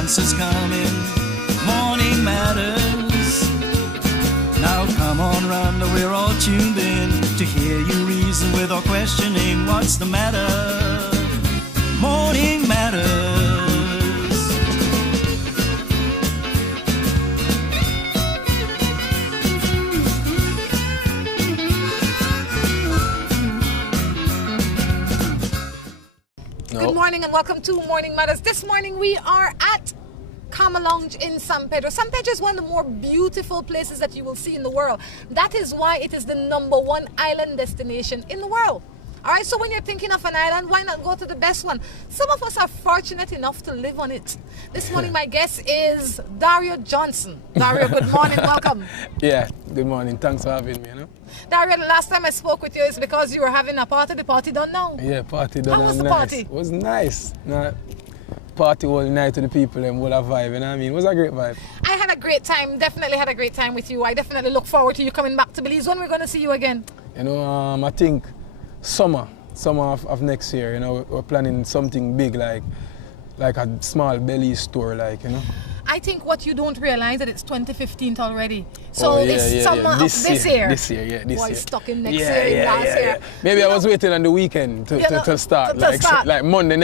answer's coming. Morning matters. Now come on, Rhonda, we're all tuned in to hear you reason without questioning what's the matter. Morning matters. Good morning and welcome to Morning Matters. This morning we are at Karma Lounge in San Pedro. San Pedro is one of the more beautiful places that you will see in the world. That is why it is the #1 island destination in the world. All right, so when you're thinking of an island, why not go to the best one? Some of us are fortunate enough to live on it. This morning my guest is Darrio Johnson. Darrio, good morning, welcome. Yeah, good morning. Thanks for having me, you know. Darrio, the last time I spoke with you is because you were having a party. The party done now. Yeah, party done. How was the nice. party? It was nice. Nah, party all night to the people and all a vibe, you know what I mean? It was a great vibe. I had a great time, definitely had a great time with you. I definitely look forward to you coming back to Belize. When we're going to see you again? You know, I think summer of next year, you know, we're planning something big like a small Belize tour, like, you know. I think what you don't realize that it's 2015 already. So it's summer of this year. This year. Boy, stuck in next year, last year. Maybe I was waiting on the weekend to start. Like Monday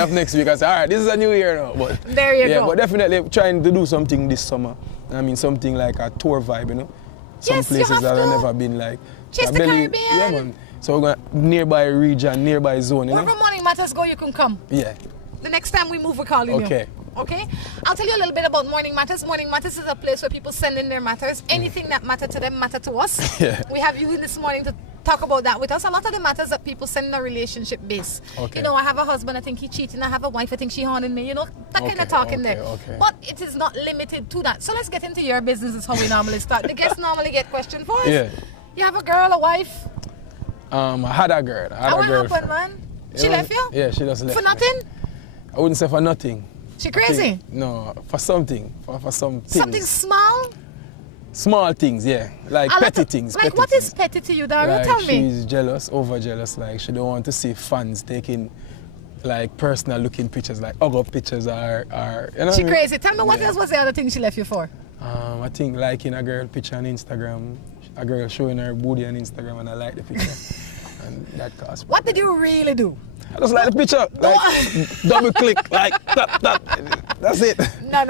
of next week, I said, all right, this is a new year now. But there you go. But definitely trying to do something this summer. I mean, something like a tour vibe, you know. Some places that I've never been, like. Chase the Caribbean. Yeah, man. So we're going nearby region, nearby zone, you know. Wherever Morning Matters go, you can come. Yeah. The next time we move, we're calling you. Okay. Okay? I'll tell you a little bit about Morning Matters. Morning Matters is a place where people send in their matters. Anything that matter to them matter to us. Yeah. We have you this morning to talk about that with us. A lot of the matters that people send in a relationship base. Okay. You know, I have a husband, I think he cheating. I have a wife, I think she haunting me. You know, that kind of talking there. Okay. But it is not limited to that. So let's get into your business is how we normally start. The guests normally get questions for us. Yeah. You have a girl, a wife? I had a girl. What happened, man? She left you? Yeah, she just left For nothing? I wouldn't say for nothing. She crazy? No, for something. For some things. Something small? Small things, yeah. Like petty things. Like what is petty to you, Darrio? Like tell me. She's jealous, over jealous. Like she don't want to see fans taking like personal looking pictures, like up pictures or you know. She crazy. Tell me what else was the other thing she left you for? I think liking a girl picture on Instagram, a girl showing her booty on Instagram, and I like the picture. And that cost. What did you really do? I just like the picture, like double click, like tap. That's it. No.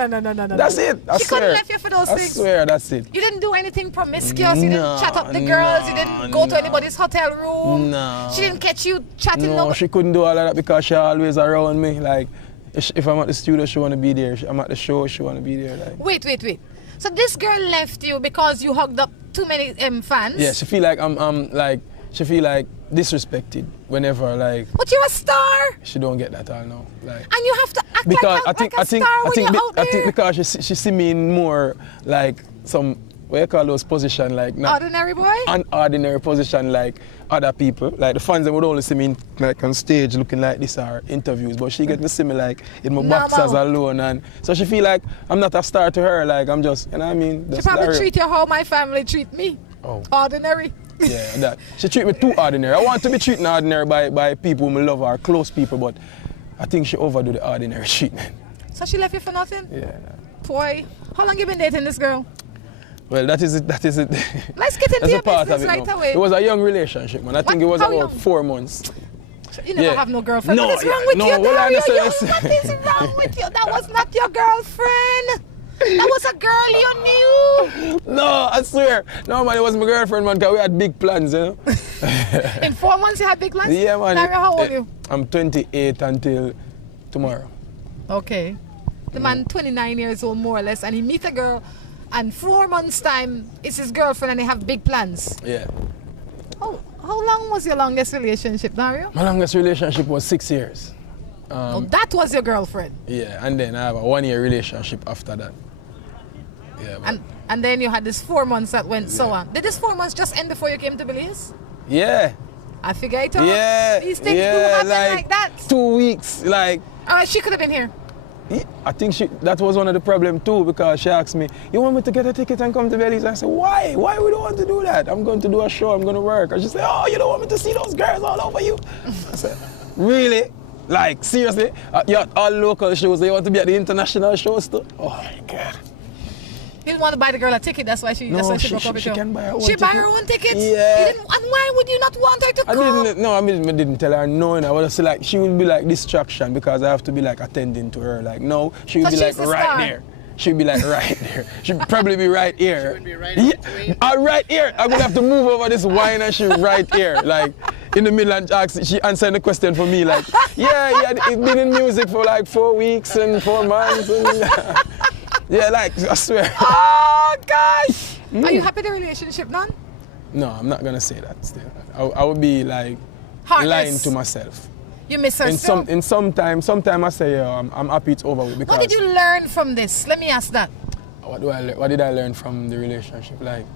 That's it. I she swear. couldn't left you for those things. I swear, that's it. You didn't do anything promiscuous. You didn't chat up the girls. You didn't go to anybody's hotel room. No. She didn't catch you chatting. No, she couldn't do all of that because she always around me. Like, if I'm at the studio, she wanna be there. If I'm at the show, she wanna be there. Like. Wait. So this girl left you because you hugged up too many fans? Yeah, she feel like she feel like disrespected whenever like. But you're a star. She don't get that all now. Like. And you have to act like a star when you're out there. I think because she see me in more like some what you call those position like not ordinary boy. An ordinary position like other people. Like the fans them would only see me in, like on stage looking like this or interviews, but she get to see me like in my boxers alone, and so she feel like I'm not a star to her. Like I'm just, you know what I mean. She probably treat you how my family treat me. Oh. Ordinary. Yeah, that. She treat me too ordinary. I want to be treated ordinary by people who love her, close people, but I think she overdo the ordinary treatment. So she left you for nothing? Yeah. Boy, how long you been dating this girl? Well, that is it. Let's get into your business right away. It was a young relationship, man. I think it was about 4 months. You never have no girlfriend. No, what is wrong with you, Darrio? What is listen. wrong with you? That was not your girlfriend. That was a girl you knew. No, I swear. No, man, it was my girlfriend, man, because we had big plans, you know. In 4 months you had big plans? Yeah, man. Darrio, how old are you? I'm 28 until tomorrow. Okay. The man 29 years old, more or less, and he meet a girl, and 4 months' time, it's his girlfriend, and they have big plans. Yeah. How long was your longest relationship, Darrio? My longest relationship was 6 years. That was your girlfriend? Yeah, and then I have a 1 year relationship after that. Yeah, and then you had this 4 months that went so on. Did this 4 months just end before you came to Belize? Yeah. I figure it out. Yeah. These things do happen like that. 2 weeks, like. She could have been here. I think that was one of the problems too, because she asked me, you want me to get a ticket and come to Belize? I said, why? Why we don't want to do that? I'm going to do a show, I'm going to work. And she said, oh, you don't want me to see those girls all over you? I said, really? Like, seriously? You're at all local shows, you want to be at the international shows too? Oh my God. You didn't want to buy the girl a ticket, that's why she broke up with she you. can buy her own She ticket. buy her own ticket? Yeah. And why would you not want her to come? I didn't tell her no, and I was like, she would be like distraction because I have to be like attending to her. Like, no, she would be like right there. She'd be like right there. She'd probably be right here. She would be right here. Right here. I'm gonna have to move over this wine and she right here. Like in the middle and she answered the question for me like, yeah, he'd been in music for like 4 weeks and 4 months and yeah, like I swear. Oh gosh! Are you happy the relationship done? No, I'm not gonna say that still. I would be like lying to myself. You miss her still? Sometime I say, yeah, I'm happy it's over with. Because what did you learn from this? Let me ask that. What did I learn from the relationship? Like,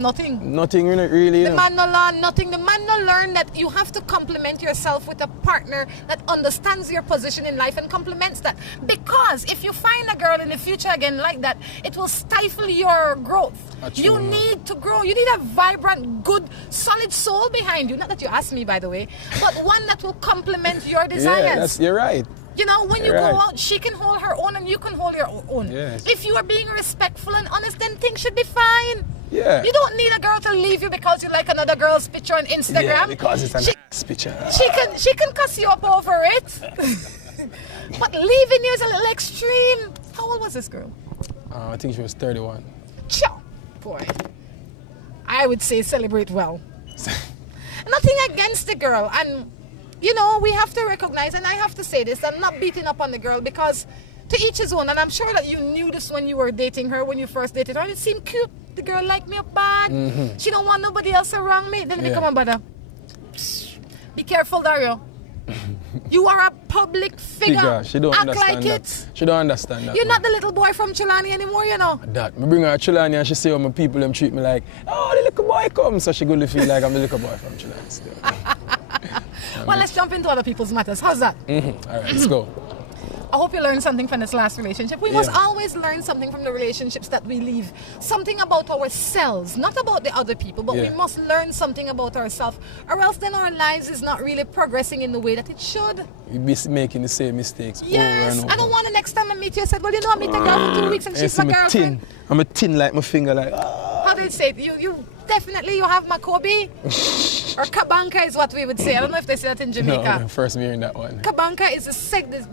nothing. Nothing really. The man no learn nothing. The man no learn that you have to compliment yourself with a partner that understands your position in life and complements that. Because if you find a girl in the future again like that, it will stifle your growth. You need to grow. You need a vibrant, good, solid soul behind you. Not that you asked me, by the way, but one that will complement your desires. Yeah, you're right. You know, when you go out, she can hold her own and you can hold your own. Yes. If you are being respectful and honest, then things should be fine. Yeah. You don't need a girl to leave you because you like another girl's picture on Instagram. Yeah, because it's a nice picture. She can cuss you up over it. But leaving you is a little extreme. How old was this girl? I think she was 31. Chow, boy. I would say celebrate well. Nothing against the girl. And, you know, we have to recognize, and I have to say this, I'm not beating up on the girl because to each his own. And I'm sure that you knew this when you were dating her, when you first dated her. And it seemed cute. The girl liked me up bad. She don't want nobody else around me. Then become a brother. Be careful, Darrio. You are a public figure. She don't Act understand like that. it. She don't understand that. You're not the little boy from Chilani anymore, you know. That. I bring her to Chilani and she say how my people them treat me like, oh, the little boy come. So she go to feel like I'm the little boy from Chilani still. Well, let's jump into other people's matters. How's that? All right, let's go. I hope you learned something from this last relationship. We must always learn something from the relationships that we leave. Something about ourselves, not about the other people, but we must learn something about ourselves, or else then our lives is not really progressing in the way that it should. We'll be making the same mistakes over and over. I don't want the next time I meet you, I said, well, you know, I meet a girl for 2 weeks and she's my girlfriend. I'm a tin like my finger, like, How do you say it? You definitely, you have Makobi. Or kabanka is what we would say. I don't know if they say that in Jamaica. No, first hearing that one. Kabanka is the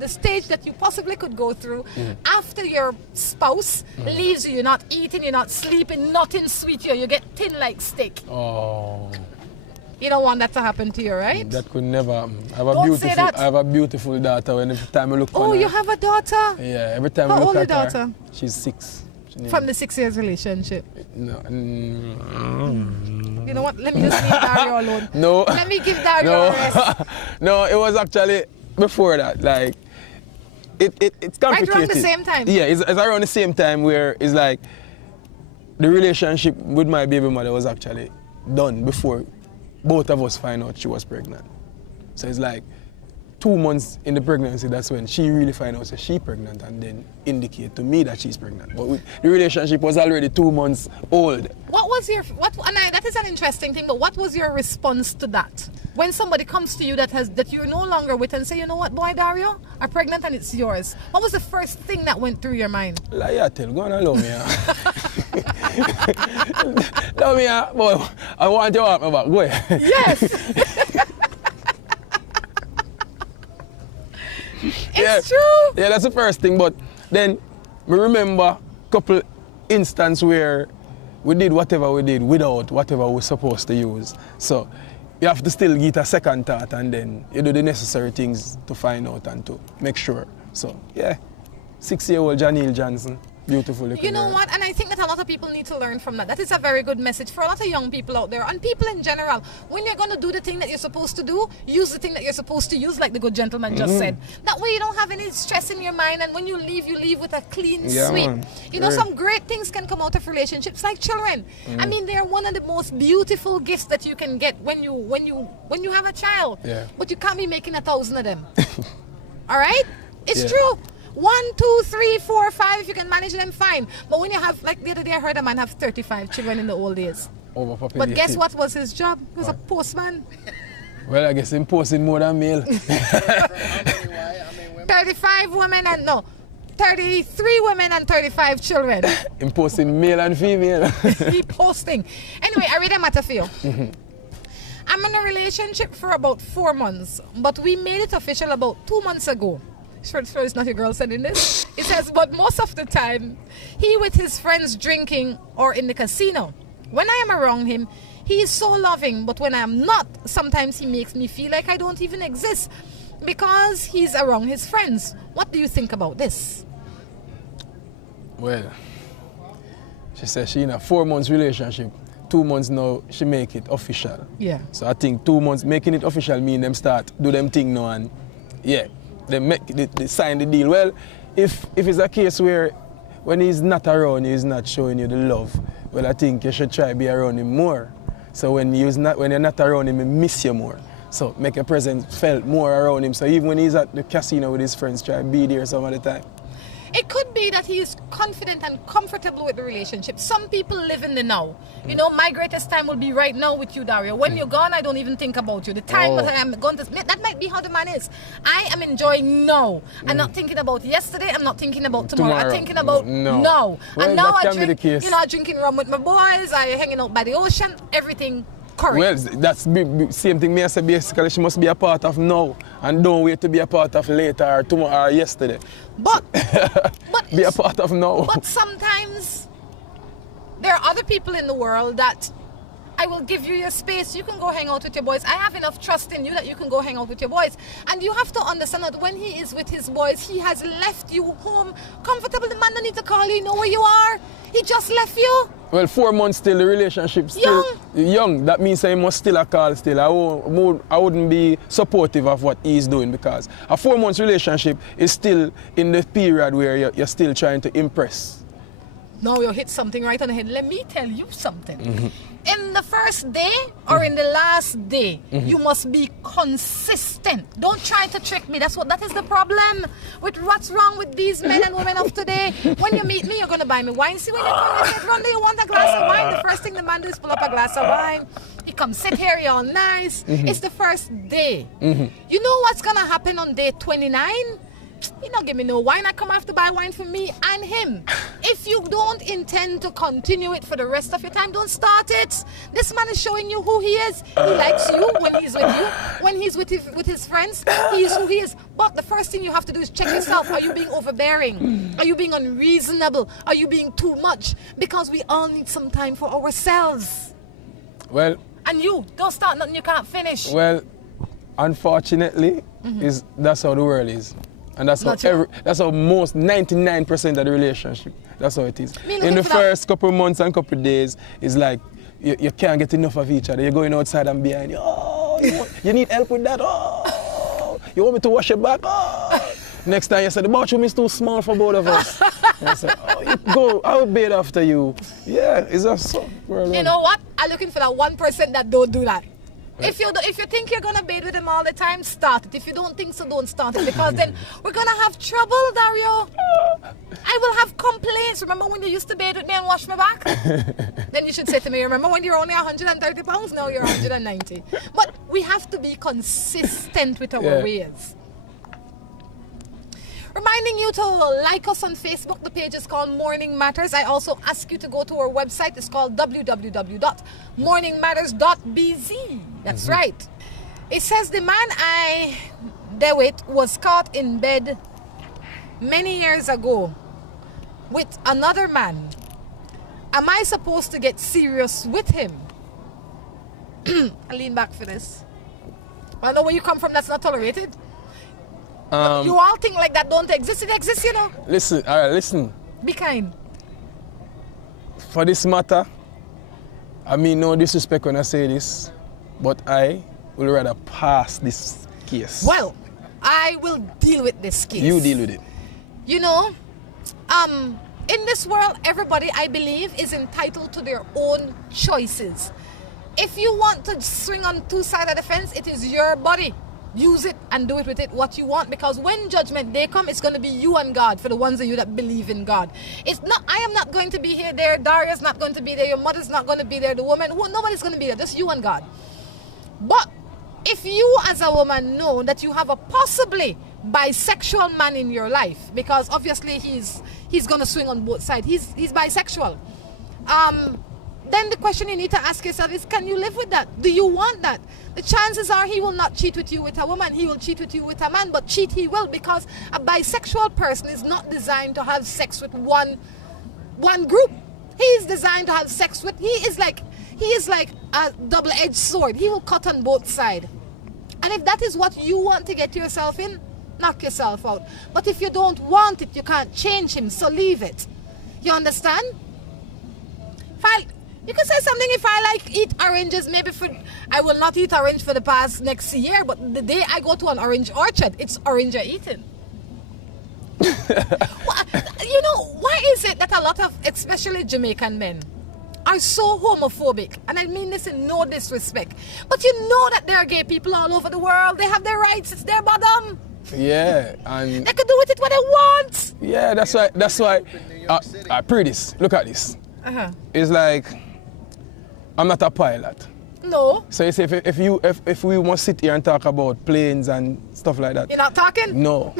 stage that you possibly could go through after your spouse leaves you. You're not eating, you're not sleeping, nothing sweet you. You get thin like steak. Oh. You don't want that to happen to you, right? That could never happen. I have a beautiful daughter. When every time I look Oh, her, you have a daughter? Yeah, every time I How look old at your her, daughter? she's 6. From the 6 years relationship. No. You know what? Let me just leave Darrio alone. No. Let me give Darrio a rest. No, it was actually before that. Like, it's complicated. Right around the same time? Yeah, it's around the same time where it's like the relationship with my baby mother was actually done before both of us find out she was pregnant. So it's like 2 months in the pregnancy, that's when she really find out that she's pregnant and then indicate to me that she's pregnant. But the relationship was already 2 months old. What was your, that is an interesting thing, but what was your response to that? When somebody comes to you that you're no longer with and say, you know what, boy, Darrio, I'm pregnant and it's yours. What was the first thing that went through your mind? Like, yeah, go on and love me. Love me, boy. I want you off my back. Go ahead. Yes. It's true. Yeah, that's the first thing. But then we remember a couple instances where we did whatever we did without whatever we were supposed to use. So you have to still get a second thought and then you do the necessary things to find out and to make sure. So yeah, 6-year-old Janelle Johnson. Beautiful. You know what? And I think that a lot of people need to learn from that. That is a very good message for a lot of young people out there and people in general. When you're going to do the thing that you're supposed to do, use the thing that you're supposed to use, like the good gentleman just said. That way you don't have any stress in your mind, and when you leave with a clean sweep. Man. You know, some great things can come out of relationships, like children. I mean, they're one of the most beautiful gifts that you can get when you have a child. Yeah. But you can't be making 1,000 of them. All right? It's true. 1, 2, 3, 4, 5, if you can manage them, fine. But when you have, like the other day I heard a man have 35 children in the old days. Overpopulated. But guess what was his job? He was a postman. Well, I guess him posting more than male. 35 women and 33 women and 35 children. Him posting male and female. He posting. Anyway, I read a matter for you. I'm in a relationship for about 4 months, but we made it official about 2 months ago. Sure it's not your girl sending this. It says, but most of the time, he with his friends drinking or in the casino. When I am around him, he is so loving, but when I am not, sometimes he makes me feel like I don't even exist because he's around his friends. What do you think about this? Well, she says she in a 4 months relationship. 2 months now, she make it official. Yeah. So I think 2 months making it official mean them start do them thing now and yeah, they sign the deal. Well, if it's a case where when he's not around you, he's not showing you the love, well I think you should try to be around him more. So when you're not around him, he miss you more. So make your presence felt more around him. So even when he's at the casino with his friends, try to be there some of the time. It could be that he is confident and comfortable with the relationship. Some people live in the now. You know, my greatest time will be right now with you, Darrio. When you're gone, I don't even think about you. The time that I am going to... That might be how the man is. I am enjoying now. I'm not thinking about yesterday. I'm not thinking about tomorrow. I'm thinking about now. Well, and now that I can be the case. You know, I'm drinking rum with my boys. I'm hanging out by the ocean. Everything correct. Well, that's same thing me I say basically she must be a part of now and don't wait to be a part of later or tomorrow or yesterday. But be a part of now. But sometimes there are other people in the world that I will give you your space. You can go hang out with your boys. I have enough trust in you that you can go hang out with your boys. And you have to understand that when he is with his boys, he has left you home comfortable. The man don't need to call you, know where you are. He just left you. Well, 4 months still, the relationship still young. That means he must still a call still. I wouldn't be supportive of what he's doing because a 4 months relationship is still in the period where you're still trying to impress. Now you hit something right on the head. Let me tell you something. In the first day or in the last day, you must be consistent. Don't try to trick me. That is the problem with what's wrong with these men and women of today. When you meet me, you're going to buy me wine. See, when you come and say, Rhonda, you want a glass of wine? The first thing the man does is pull up a glass of wine. He comes sit here, you're all nice. It's the first day. You know what's going to happen on day 29? He not give me no wine. I come have to buy wine for me and him. If you don't intend to continue it for the rest of your time, don't start it. This man is showing you who he is. He likes you when he's with you. When he's with his friends, he is who he is. But the first thing you have to do is check yourself. Are you being overbearing? Are you being unreasonable? Are you being too much? Because we all need some time for ourselves. Well... And you, don't start nothing you can't finish. Well, unfortunately, that's how the world is. And that's how most 99% of the relationship, that's how it is. In the first couple of months and couple of days, it's like you can't get enough of each other. You're going outside and behind, oh, you need help with that, oh, you want me to wash your back, oh. Next time you say, the bathroom is too small for both of us. And I say, oh, you go, I'll bathe after you. Yeah, it's just so. You know what? I'm looking for that 1% that don't do that. If you think you're going to bathe with him all the time, start it. If you don't think so, don't start it. Because then we're going to have trouble, Darrio. I will have complaints. Remember when you used to bathe with me and wash my back? Then you should say to me, remember when you're only 130 pounds? Now you're 190. But we have to be consistent with our ways. Reminding you to like us on Facebook. The page is called Morning Matters. I also ask you to go to our website. It's called www.morningmatters.bz. That's right. It says the man I dealt with was caught in bed many years ago with another man. Am I supposed to get serious with him? I lean back for this. I know where you come from. That's not tolerated. You all think like that don't exist. It exists, you know. Listen, all right, listen. Be kind. For this matter, I mean no disrespect when I say this, but I will rather pass this case. Well, I will deal with this case. You deal with it. You know, in this world, everybody, I believe, is entitled to their own choices. If you want to swing on two sides of the fence, it is your body. Use it and do it with it what you want, because when judgment day come, it's going to be you and God for the ones of you that believe in God. It's not, I am not going to be here there, Darrio's not going to be there, your mother's not going to be there, the woman, nobody's going to be there, just you and God. But if you as a woman know that you have a possibly bisexual man in your life, because obviously he's gonna swing on both sides, he's bisexual, then the question you need to ask yourself is, can you live with that? Do you want that? The chances are he will not cheat with you with a woman, he will cheat with you with a man, but cheat he will, because a bisexual person is not designed to have sex with one group. He is designed to have sex with, he is like a double-edged sword. He will cut on both sides. And if that is what you want to get yourself in, knock yourself out. But if you don't want it, you can't change him, so leave it. You understand? You can say something, if I like eat oranges, maybe I will not eat orange for the past next year, but the day I go to an orange orchard, it's orange you're eating. You know, why is it that a lot of, especially Jamaican men, are so homophobic? And I mean this in no disrespect. But you know that there are gay people all over the world. They have their rights. It's their bottom. Yeah, and they can do with it what they want. Yeah, that's why. I pray this. Look at this. It's like, I'm not a pilot. No. So you say if we want to sit here and talk about planes and stuff like that. You're not talking? No.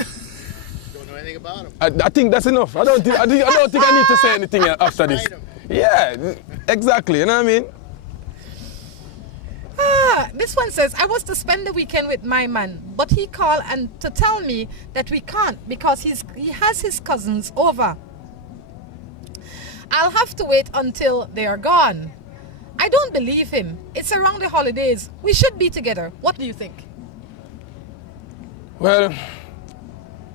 Don't know anything about them. I think that's enough. I don't think I need to say anything after this. Yeah, exactly. You know what I mean? This one says, I was to spend the weekend with my man, but he called and to tell me that we can't because he has his cousins over. I'll have to wait until they are gone. I don't believe him. It's around the holidays. We should be together. What do you think? Well,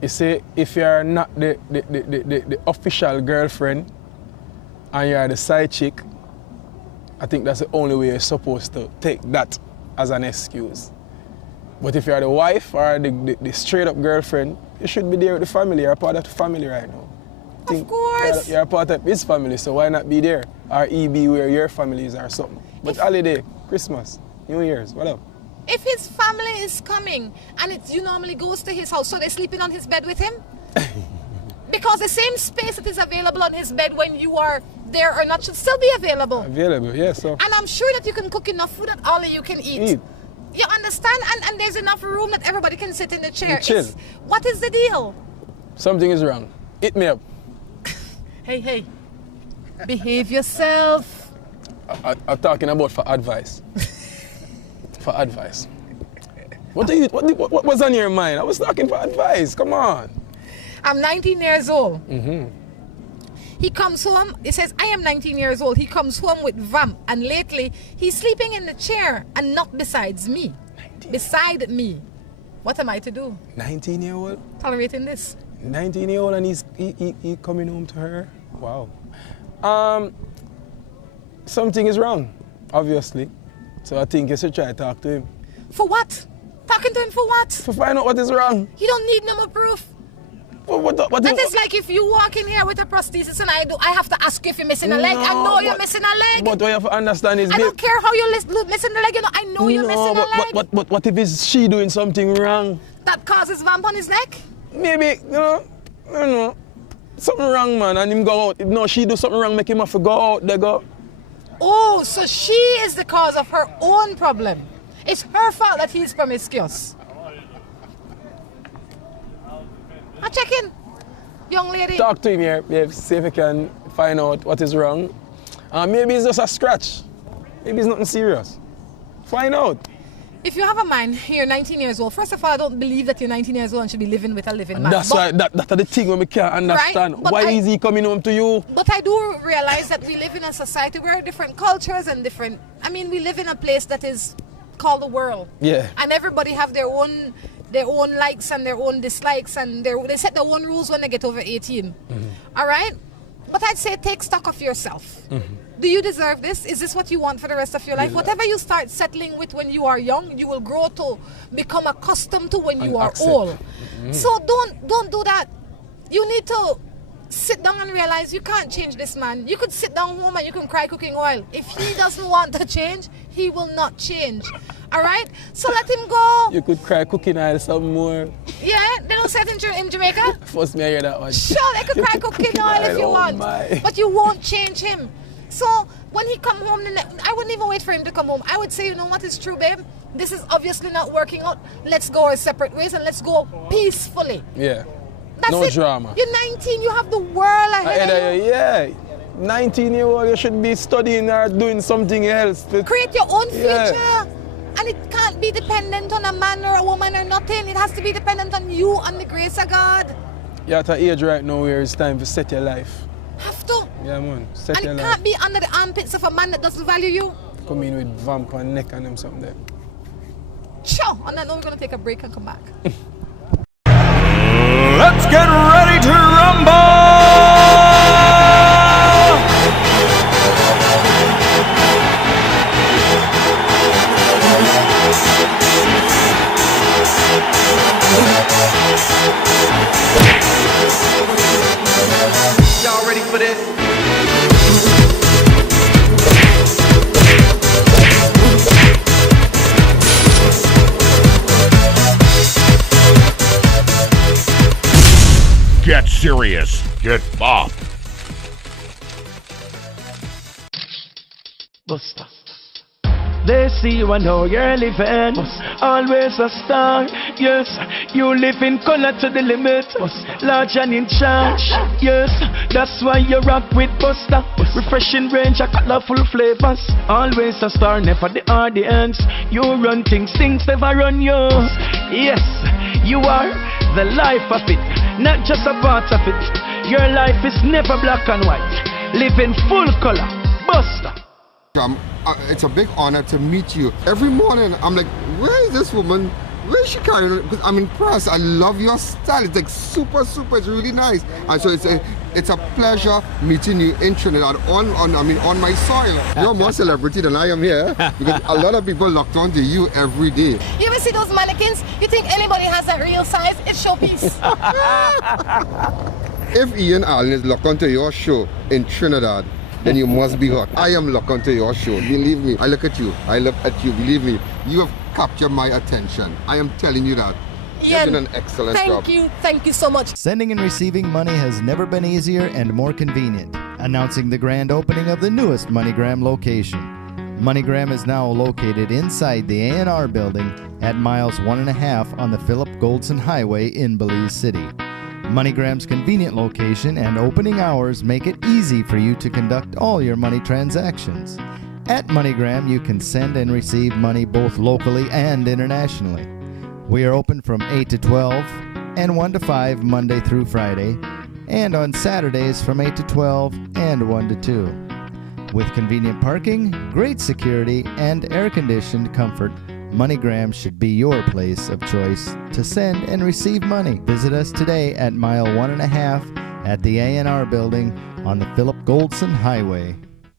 you see, if you're not the official girlfriend and you're the side chick, I think that's the only way you're supposed to take that as an excuse. But if you're the wife or the straight up girlfriend, you should be there with the family. You're a part of the family right now. Of course. You're a part of his family, so why not be there? Or be where your family is or something. But holiday, Christmas, New Year's, whatever. If his family is coming and you normally goes to his house, so they're sleeping on his bed with him? Because the same space that is available on his bed when you are there or not should still be available. Available, yes. Yeah, so. And I'm sure that you can cook enough food that all of you can eat. You understand? And there's enough room that everybody can sit in the chair. And chill. What is the deal? Something is wrong. Hit me up. Hey. Behave yourself. I'm talking about for advice. For advice. What was on your mind? I was talking for advice. Come on. I'm 19 years old. He comes home, he says, I am 19 years old. He comes home with vamp, and lately he's sleeping in the chair and not beside me. Beside me. What am I to do? 19-year-old? Tolerating this. 19-year-old and he coming home to her? Wow. Something is wrong, obviously. So I think you should try to talk to him. For what? Talking to him for what? To find out what is wrong. You don't need no more proof. That is like if you walk in here with a prosthesis and I have to ask you if you're missing a leg. I know you're missing a leg. But what you have to understand is... I don't care how you're missing the leg, you know. I know you're missing a leg. But what if it's she doing something wrong? That causes vamp on his neck? Maybe, you know, something wrong, man, and him go out. No, she do something wrong, make him have to go out, they go. Oh, so she is the cause of her own problem. It's her fault that he's promiscuous. I check in, young lady. Talk to him here, babe, see if we can find out what is wrong. Maybe it's just a scratch. Maybe it's nothing serious. Find out. If you have a man, you're 19 years old. First of all, I don't believe that you're 19 years old and should be living with a living man. That's why, that's the thing when we can't understand. Right? Why is he coming home to you? But I do realize that we live in a society where different cultures and we live in a place that is called the world. Yeah. And everybody have their own likes and their own dislikes, and they set their own rules when they get over 18. All right? But I'd say take stock of yourself. Do you deserve this? Is this what you want for the rest of your life? Whatever you start settling with when you are young, you will grow to become accustomed to when you are old. So don't do that. You need to sit down and realize you can't change this man. You could sit down home and you can cry cooking oil. If he doesn't want to change, he will not change. All right? So let him go. You could cry cooking oil some more. Yeah? They don't say it in Jamaica? First me I hear that one. Sure, they could cry cooking oil if you want. But you won't change him. So when he come home, I wouldn't even wait for him to come home. I would say, you know what is true, babe? this is obviously not working out. Let's go our separate ways and let's go peacefully. Yeah. That's no it. drama. You're 19, you have the world ahead of you. Yeah. 19-year-old, you should be studying or doing something else. Create your own future. Yeah. And it can't be dependent on a man or a woman or nothing. It has to be dependent on you and the grace of God. You're at an age right now where it's time to set your life. Have to. Yeah, man. Set And your it life. can't be under the armpits of a man that doesn't value you. Come in with vamp and neck and them something there. Ciao. On that note, we're going to take a break and come back. Let's get ready to rumble! Y'all ready for this? Get serious. Get bopped. Buster. They see you and know you're living. Always a star. Yes, you live in color to the limit. Large and in charge. Yes, that's why you rock with Buster. Refreshing range of colorful flavors. Always a star, never the audience. You run things never run you. Yes, you are the life of it, not just a part of it. Your life is never black and white. Live in full color. Buster. It's a big honor to meet you. Every morning I'm like, where is this woman? Where is she carrying it? Because I'm impressed. I love your style. It's like super, it's really nice. And so it's a pleasure meeting you in Trinidad on my soil. You're more celebrity than I am here because a lot of people locked on to you every day. You ever see those mannequins? You think anybody has a real size? It's showpiece. If Ian Allen is locked onto your show in Trinidad, then you must be hot. I am locked onto your show. Believe me, I look at you. I look at you. Believe me, you have captured my attention. I am telling you that. You've done an excellent job. Thank you so much. Sending and receiving money has never been easier and more convenient. Announcing the grand opening of the newest MoneyGram location. MoneyGram is now located inside the A&R building at miles 1.5 on the Philip Goldson Highway in Belize City. MoneyGram's convenient location and opening hours make it easy for you to conduct all your money transactions. At MoneyGram, you can send and receive money both locally and internationally. We are open from 8 to 12 and 1 to 5 Monday through Friday, and on Saturdays from 8 to 12 and 1 to 2. With convenient parking, great security, and air-conditioned comfort, MoneyGram should be your place of choice to send and receive money. Visit us today at mile 1.5 at the A&R building on the Philip Goldson Highway.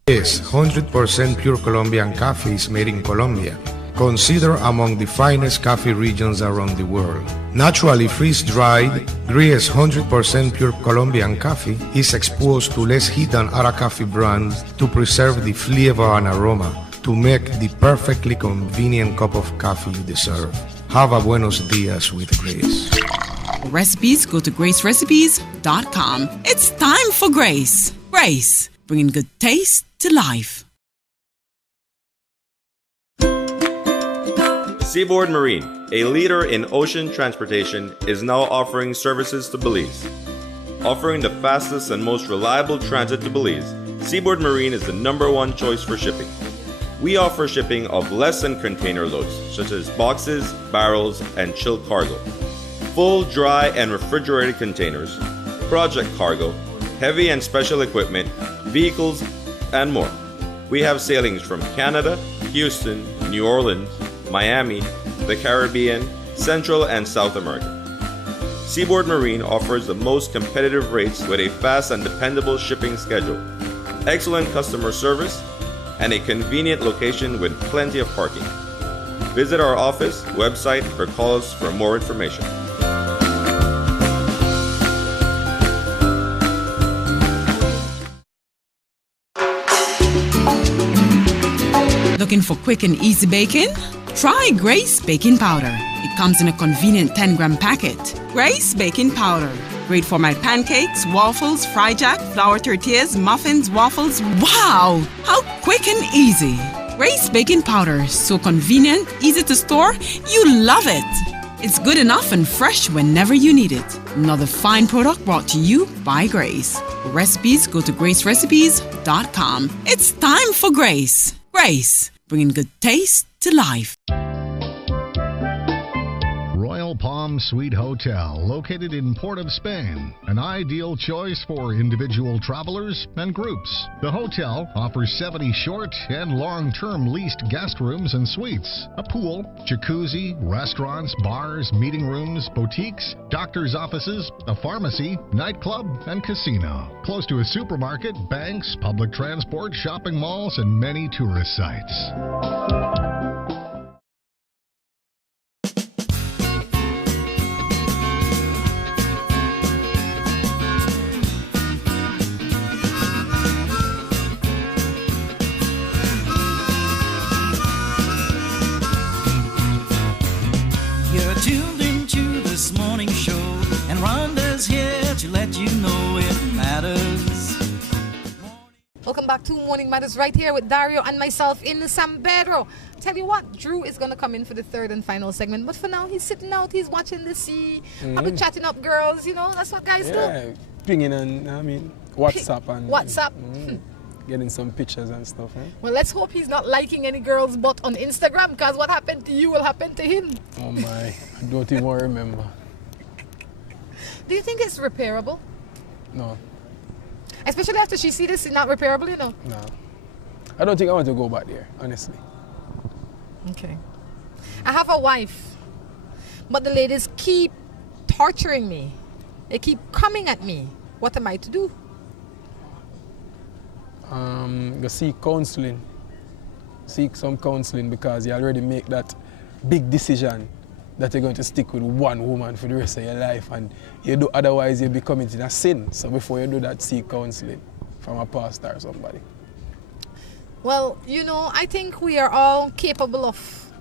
Yes, 100% pure Colombian coffee is made in Colombia, considered among the finest coffee regions around the world. Naturally freeze-dried, Grier's 100% pure Colombian coffee is exposed to less heat than other coffee brands to preserve the flavor and aroma to make the perfectly convenient cup of coffee you deserve. Have a buenos dias with Grace. Recipes, go to gracerecipes.com. It's time for Grace. Grace, bringing good taste to life. Seaboard Marine, a leader in ocean transportation, is now offering services to Belize. Offering the fastest and most reliable transit to Belize, Seaboard Marine is the #1 choice for shipping. We offer shipping of less than container loads, such as boxes, barrels, and chilled cargo, full, dry, and refrigerated containers, project cargo, heavy and special equipment, vehicles, and more. We have sailings from Canada, Houston, New Orleans, Miami, the Caribbean, Central and South America. Seaboard Marine offers the most competitive rates with a fast and dependable shipping schedule, excellent customer service, and a convenient location with plenty of parking. Visit our office, website, or call us for more information. Looking for quick and easy baking? Try Grace Baking Powder. It comes in a convenient 10-gram packet. Grace Baking Powder. Great for my pancakes, waffles, fry jack, flour tortillas, muffins, waffles. Wow! How quick and easy. Grace baking powder, so convenient, easy to store, you love it. It's good enough and fresh whenever you need it. Another fine product brought to you by Grace. For recipes, go to gracerecipes.com. It's time for Grace. Grace, bringing good taste to life. Royal Palm Suite Hotel, located in Port of Spain, an ideal choice for individual travelers and groups. The hotel offers 70 short and long-term leased guest rooms and suites, a pool, jacuzzi, restaurants, bars, meeting rooms, boutiques, doctor's offices, a pharmacy, nightclub, and casino. Close to a supermarket, banks, public transport, shopping malls, and many tourist sites. Tuned into this morning show, and Rhonda's here to let you know it matters. Welcome back to Morning Matters right here with Darrio and myself in San Pedro. Tell you what, Drew is going to come in for the third and final segment, but for now he's sitting out, he's watching the sea, I'll be chatting up girls, you know, that's what guys do. Pinging on, WhatsApp and WhatsApp. Getting some pictures and stuff. Well, let's hope he's not liking any girl's butt on Instagram, because what happened to you will happen to him. Oh my, I don't even remember. Do you think it's repairable? No. Especially after she see this, it's not repairable, you know? No. I don't think I want to go back there, honestly. Okay. I have a wife, but the ladies keep torturing me. They keep coming at me. What am I to do? Go seek counseling. Seek some counseling, because you already make that big decision that you're going to stick with one woman for the rest of your life, and you do otherwise you'll be committing a sin. So before you do that, seek counseling from a pastor or somebody. Well, you know, I think we are all capable of...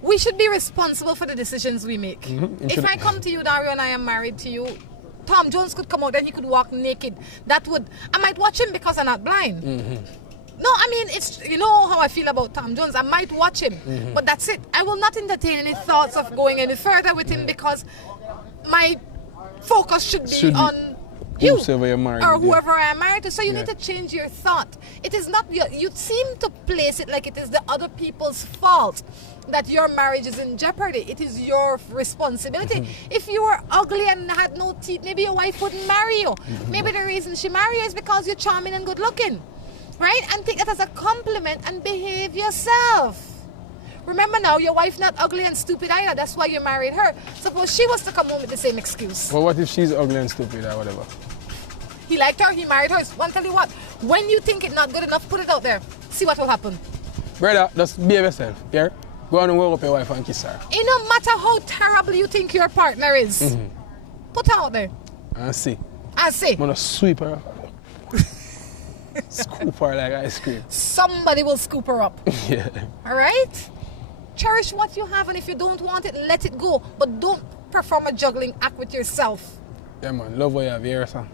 We should be responsible for the decisions we make. If I come to you, Darrio, and I am married to you, Tom Jones could come out and he could walk naked. That would... I might watch him because I'm not blind. No, I mean, it's, you know how I feel about Tom Jones. I might watch him, but that's it. I will not entertain any thoughts of going any further with him, because my focus should be on you or whoever I am married to. So you need to change your thought. It is not your... You seem to place it like it is the other people's fault that your marriage is in jeopardy. It is your responsibility. If you were ugly and had no teeth, maybe your wife wouldn't marry you. Maybe the reason she married you is because you're charming and good looking. Right? And take it as a compliment and behave yourself. Remember now, your wife not ugly and stupid either. That's why you married her. Suppose she was to come home with the same excuse. Well, what if she's ugly and stupid or whatever? He liked her, he married her. I'll tell you what, when you think it's not good enough, put it out there. See what will happen. Brother, just behave yourself, yeah? Go on and walk up your wife and kiss her. It no matter how terrible you think your partner is. Put her out there. And see. And see. I'm gonna sweep her up. Scoop her like ice cream. Somebody will scoop her up. Yeah. All right? Cherish what you have, and if you don't want it, let it go. But don't perform a juggling act with yourself. Yeah, man. Love what you have here, son.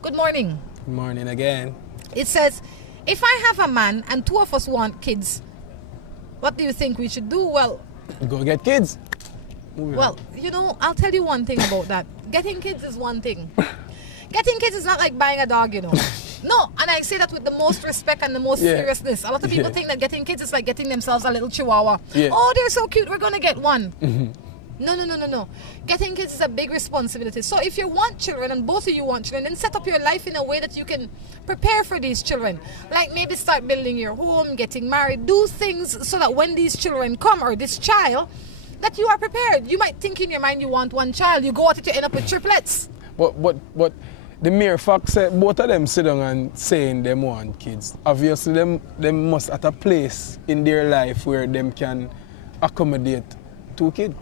Good morning. Good morning again. It says, if I have a man and two of us want kids, what do you think we should do? Well, go get kids. Well, you know, I'll tell you one thing about that. Getting kids is one thing. Getting kids is not like buying a dog, you know. No, and I say that with the most respect and the most seriousness. A lot of people think that getting kids is like getting themselves a little chihuahua. Oh, they're so cute, we're going to get one. No. Getting kids is a big responsibility. So if you want children, and both of you want children, then set up your life in a way that you can prepare for these children. Like maybe start building your home, getting married, do things so that when these children come, or this child, that you are prepared. You might think in your mind you want one child, you go at it, you end up with triplets. But the mere fact that both of them sit down and saying they want kids, obviously them must at a place in their life where them can accommodate two kids.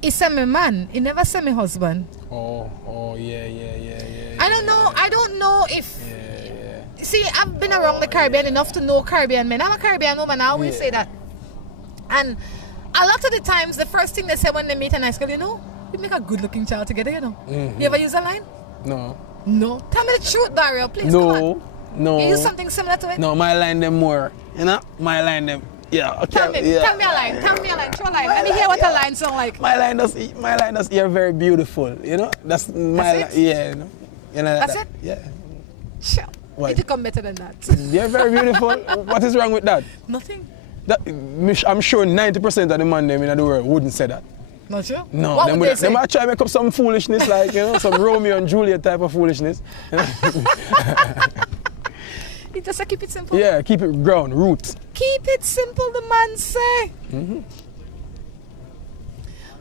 He said my man, he never said my husband. Oh, yeah. I don't know if... See, I've been around the Caribbean enough to know Caribbean men. I'm a Caribbean woman, I always say that. And a lot of the times, the first thing they say when they meet a nice girl, you know, we make a good-looking child together, you know. You ever use a line? No. No? Tell me the truth, Darrio, please, come on. No. You use something similar to it? No, my line them more. You know? My line them. Yeah, okay. Tell me a line. Tell me a line. Throw a line. Let me hear what a line sound like. My line does you're very beautiful, you know? That's my line. Yeah, you know That's that, it? Yeah. Sure. What? Need to come better than that. You're very beautiful. What is wrong with that? Nothing. I'm sure 90% of the man them in the world wouldn't say that. Not sure? No, What would they say? They might try to make up some foolishness like, you know, some Romeo and Juliet type of foolishness. You just keep it simple. Yeah, keep it ground, roots. Keep it simple, the man say. Mm-hmm.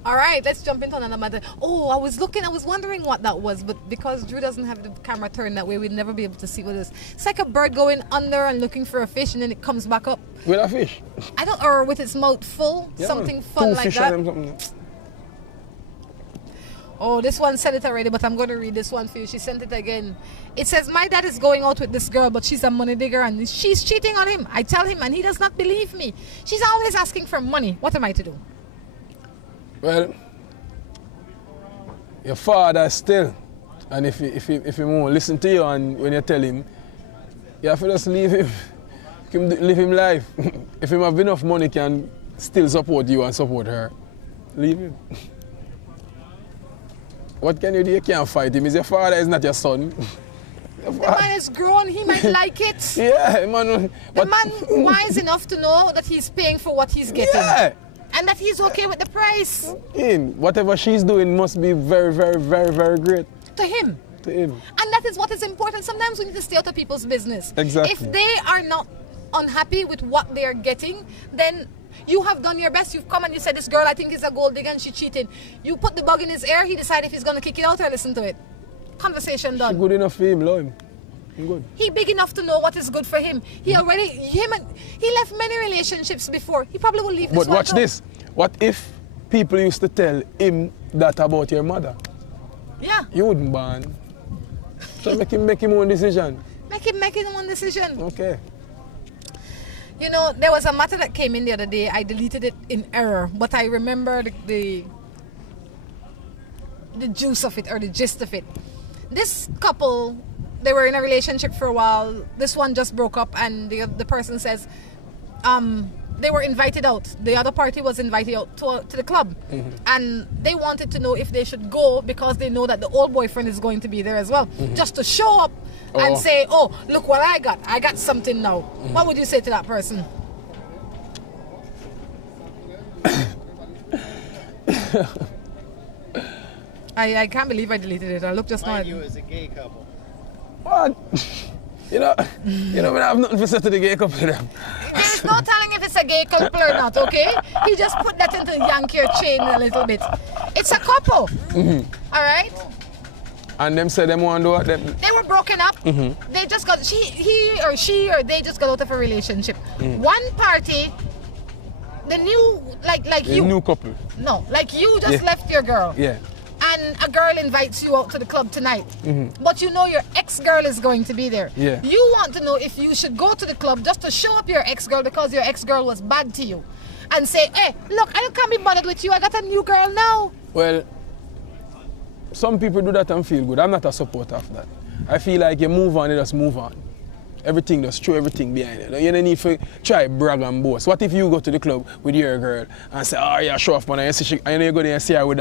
All right, let's jump into another matter. Oh, I was wondering what that was, but because Drew doesn't have the camera turned that way, we'd never be able to see what it is. It's like a bird going under and looking for a fish, and then it comes back up. With a fish? Or with its mouth full, yeah, something fun like that. Oh, this one said it already, but I'm going to read this one for you. She sent it again. It says, my dad is going out with this girl, but she's a money digger and she's cheating on him. I tell him and he does not believe me. She's always asking for money. What am I to do? Well, your father still, and if he won't listen to you and when you tell him, you have to just leave him, live him life. If he have enough money, can still support you and support her, leave him. What can you do? You can't fight him. He's your father, he's not your son. The man is grown, he might like it. Yeah, man. The man wise enough to know that he's paying for what he's getting. Yeah. And that he's okay with the price. Whatever she's doing must be very, very, very, very great. To him. To him. And that is what is important. Sometimes we need to stay out of people's business. Exactly. If they are not unhappy with what they are getting, then you have done your best. You've come and you said, this girl I think is a gold digger and she cheated. You put the bug in his ear, he decided if he's going to kick it out or listen to it. Conversation done. She good enough for him, love him. Good. He big enough to know what is good for him. He left many relationships before. He probably will leave this one. But watch this. What if people used to tell him that about your mother? Yeah. You wouldn't ban. So make him own decision. Make him make his own decision. Okay. You know, there was a matter that came in the other day. I deleted it in error, but I remember the juice of it or the gist of it. This couple, they were in a relationship for a while. This one just broke up, and the person says they were invited out. The other party was invited out to the club, and they wanted to know if they should go because they know that the old boyfriend is going to be there as well, just to show up and say, oh, look what I got. I got something now. What would you say to that person? I can't believe I deleted it. I looked just now. Mind you, as a gay couple. What? You know, I have nothing to say to the gay couple of them. There's no telling if it's a gay couple or not, okay? He just put that into yank your chain a little bit. It's a couple. All right? And them said them want to do what? They were broken up. They just got, he or she or they just got out of a relationship. One party, the new, like you. The new couple. No, like you just left your girl. Yeah. And a girl invites you out to the club tonight. But you know your ex-girl is going to be there. Yeah. You want to know if you should go to the club just to show up your ex-girl because your ex-girl was bad to you. And say, hey, look, I can't be bothered with you. I got a new girl now. Well, some people do that and feel good. I'm not a supporter of that. I feel like you move on, you just move on. Everything, just throw everything behind it. You don't need to try brag and boast. What if you go to the club with your girl and say, oh yeah, show off man, and you go there and see her with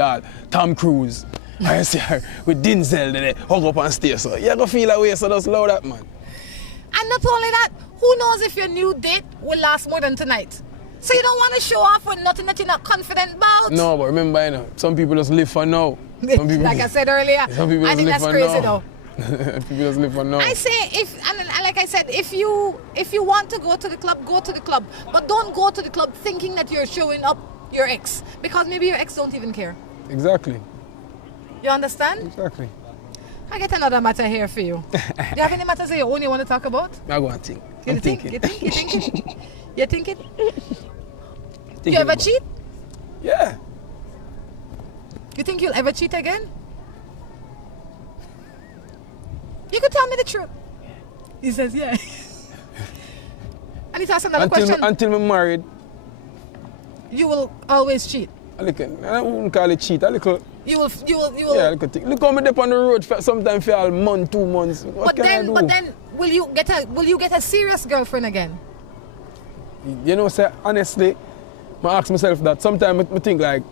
Tom Cruise. And you see her with Denzel, then they hug up and stay. So you're going to feel that way, so just love that, man. And not only that, who knows if your new date will last more than tonight? So you don't want to show off with nothing that you're not confident about? No, but remember, you know, some people just live for now. Like I said earlier, I think that's crazy though. People just live for now. I say like I said, if you want to go to the club, go to the club. But don't go to the club thinking that you're showing up your ex. Because maybe your ex don't even care. Exactly. You understand? Exactly. I get another matter here for you. Do you have any matters that you only want to talk about? I go and think. You think? You thinking? You ever cheat? Yeah. You think you'll ever cheat again? You could tell me the truth. He says, yeah. And he asks another question. Until I'm married. You will always cheat. I wouldn't call it cheat. You will. Yeah, look how me dip on the road sometimes for a month, 2 months. What can I do? But then, will you get a serious girlfriend again? You know, say, honestly, I ask myself that. Sometimes I think like,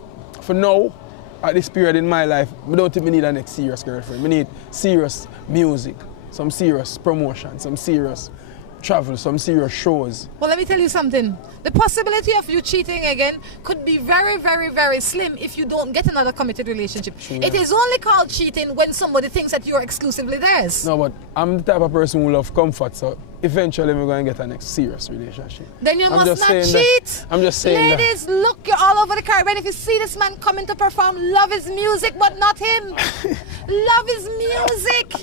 for now, at this period in my life, I don't think I need a next serious girlfriend. I need serious music, some serious promotion, some serious travel, some serious shows. Well, let me tell you something. The possibility of you cheating again could be very, very, very slim if you don't get another committed relationship. True, It is only called cheating when somebody thinks that you're exclusively theirs. No, but I'm the type of person who loves comfort, so eventually we're going to get a next serious relationship. Then you must not cheat. That, I'm just saying Ladies, look, you're all over the Caribbean. If you see this man coming to perform, love his music, but not him. Love his music.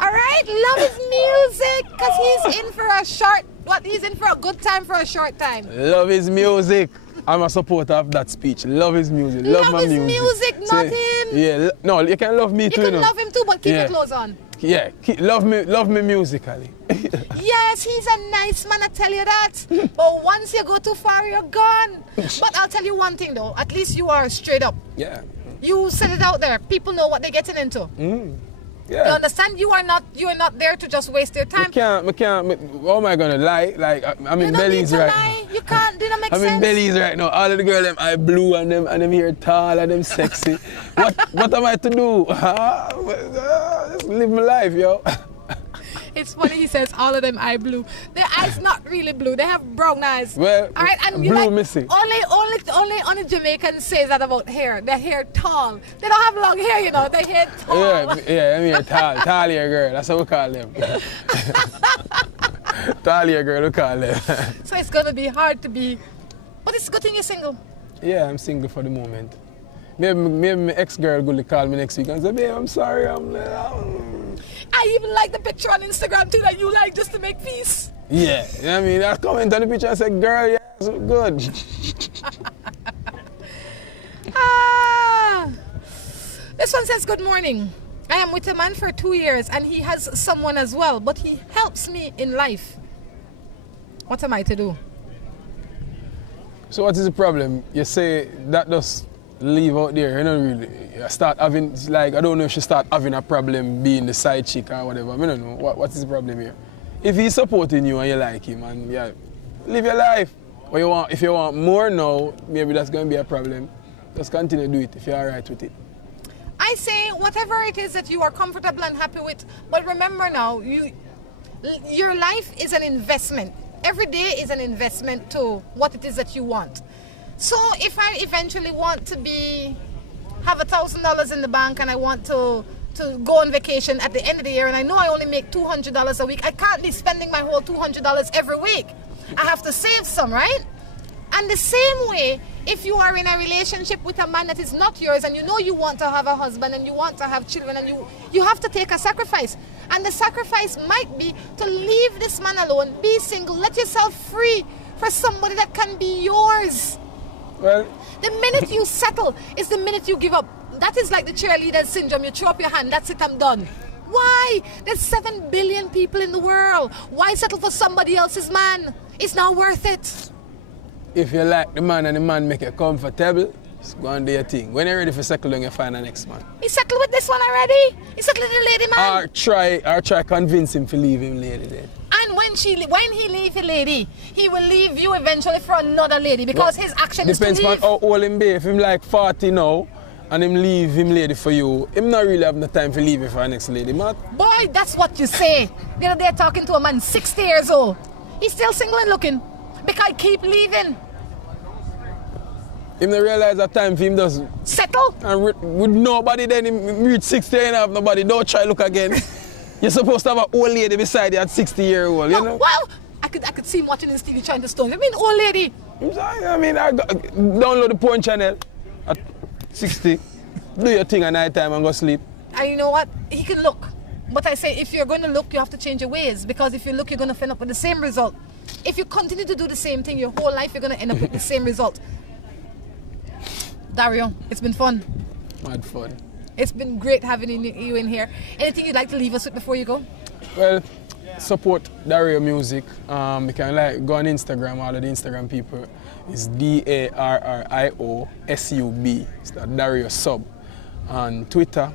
All right, love his music, because he's in for a short, he's in for a good time for a short time. Love his music. I'm a supporter of that speech. Love his music. Love my music. Love his music, not him. Yeah, no, you can love me too. You can love him too, but keep your clothes on. Yeah, love me musically. Yes, he's a nice man, I tell you that. But once you go too far, you're gone. But I'll tell you one thing though, at least you are straight up. Yeah. You said it out there. People know what they're getting into. Yeah. You understand? You are not there to just waste their time. I can't. How am I gonna lie? Like I'm in Belize right now. You can't. Did that make sense? I'm in Belize right now. All of the girls, them eye blue and them hair tall and them sexy. what am I to do? Just live my life, yo. It's funny he says all of them eye blue. Their eyes not really blue. They have brown eyes. Well, all right, and blue like, missing. Only Jamaicans say that about hair. Their hair tall. They don't have long hair, you know. Their hair tall. Yeah, I mean tall hair girl. That's what we call them. Tall hair girl, we call them. So it's gonna be hard to be. But it's a good thing you're single. Yeah, I'm single for the moment. Maybe my ex-girl will call me next week and say, babe, I'm sorry, I even like the picture on Instagram too that you like just to make peace. Yeah, you know what I mean? I comment on the picture and say, girl, yeah, it's good. This one says, good morning. I am with a man for 2 years and he has someone as well, but he helps me in life. What am I to do? So what is the problem? You say that does leave out there, you know, really. You start having, like, I don't know if she start having a problem being the side chick or whatever. I don't know. What is the problem here? If he's supporting you and you like him and yeah, live your life. Or if you want more now, maybe that's going to be a problem. Just continue to do it if you're all right with it. I say whatever it is that you are comfortable and happy with, but remember now, your life is an investment. Every day is an investment to what it is that you want. So if I eventually want to have $1,000 in the bank and I want to go on vacation at the end of the year and I know I only make $200 a week, I can't be spending my whole $200 every week. I have to save some, right? And the same way, if you are in a relationship with a man that is not yours and you know you want to have a husband and you want to have children and you have to take a sacrifice. And the sacrifice might be to leave this man alone, be single, let yourself free for somebody that can be yours. Well, the minute you settle is the minute you give up. That is like the cheerleader syndrome. You throw up your hand, that's it, I'm done. Why? There's 7 billion people in the world. Why settle for somebody else's man? It's not worth it. If you like the man and the man make you comfortable, just go and do your thing. When you're ready for settle down, you find the next man. He settled with this one already? He settled with the lady man? Or try convince him to leave him lady then. And when he leave the lady, he will leave you eventually for another lady because his action is to leave. Depends on how old him be. If him like 40 now and him leave him lady for you, him not really have no time for leaving for the next lady, man. Boy, that's what you say. The other day talking to a man 60 years old. He's still single and looking because I keep leaving. Him not realize that time for him does settle. And with nobody then him reach 60 and have nobody. Don't try look again. You're supposed to have an old lady beside you at 60-year-old, you know? Well, I could see him watching his TV trying to stone. I mean, old lady. I mean, I download the porn channel at 60. Do your thing at night time and go sleep. And you know what? He can look. But I say, if you're going to look, you have to change your ways. Because if you look, you're going to end up with the same result. If you continue to do the same thing your whole life, you're going to end up with the same result. Darrio, it's been fun. Mad fun. It's been great having you in here. Anything you'd like to leave us with before you go? Well, support Darrio music. You can go on Instagram. All of the Instagram people is DARRIO SUB. It's that Darrio sub. On Twitter,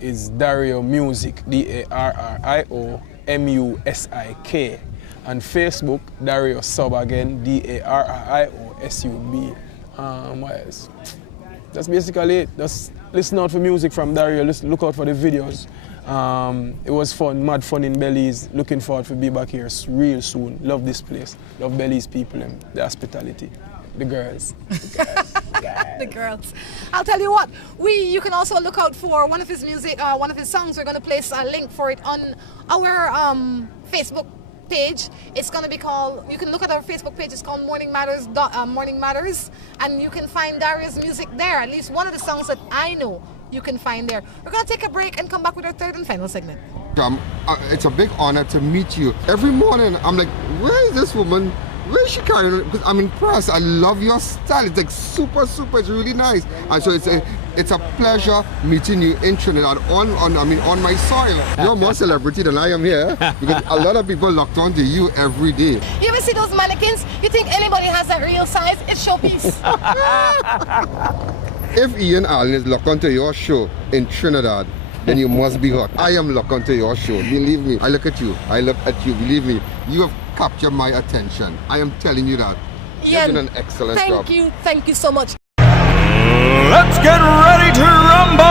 is Darrio Music, Darrio Music. And Facebook, Darrio Sub again, Darrio Sub. What else? That's basically it. Just listen out for music from Darrio, look out for the videos. It was fun, mad fun in Belize. Looking forward to be back here real soon. Love this place. Love Belize people and the hospitality. The girls. The girls. I'll tell you what, you can also look out for one of his songs. We're going to place a link for it on our Facebook page. It's going to be called, you can look at our Facebook page, it's called Morning Matters, and you can find Darrio's music there. At least one of the songs that I know you can find there. We're going to take a break and come back with our third and final segment. It's a big honor to meet you. Every morning I'm like, where is this woman? Where is she carrying on? Because I'm impressed. I love your style. It's like super, it's really nice. And so it's a pleasure meeting you in Trinidad on my soil. You're more celebrity than I am here because a lot of people locked onto you every day. You ever see those mannequins? You think anybody has a real size? It's showpiece. If Ian Allen is locked onto your show in Trinidad, then you must be hot. I am locked onto your show. Believe me. I look at you. Believe me. You have captured my attention. I am telling you that. You're doing an excellent job. Thank you so much. Let's get ready to rumble!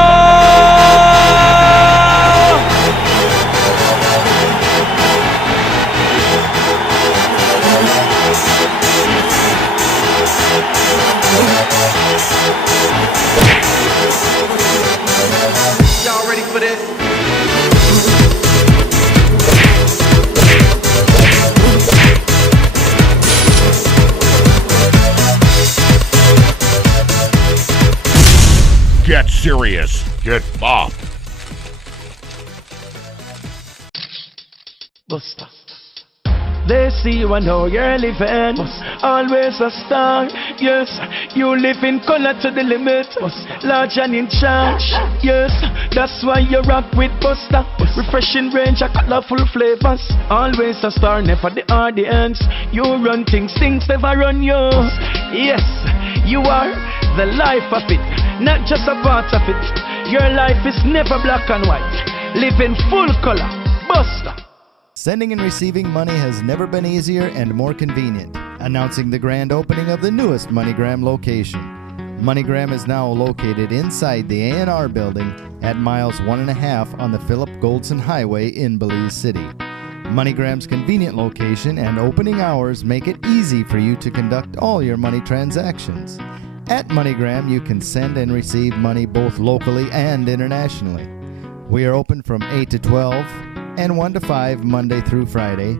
Y'all ready for this? Get serious. Get bopped. Buster. They see you and know you're living. Always a star. Yes, you live in color to the limit. Large and in charge. Yes, that's why you rock with Buster. Refreshing range, a colorful flavors. Always a star, never the audience. You run things never run you. Yes, you are the life of it, not just a part of it. Your life is never black and white. Live in full color. Buster. Sending and receiving money has never been easier and more convenient. Announcing the grand opening of the newest MoneyGram location. MoneyGram is now located inside the A&R building at miles 1.5 on the Philip Goldson Highway in Belize City. MoneyGram's convenient location and opening hours make it easy for you to conduct all your money transactions. At MoneyGram, you can send and receive money both locally and internationally. We are open from 8 to 12 and 1 to 5 Monday through Friday,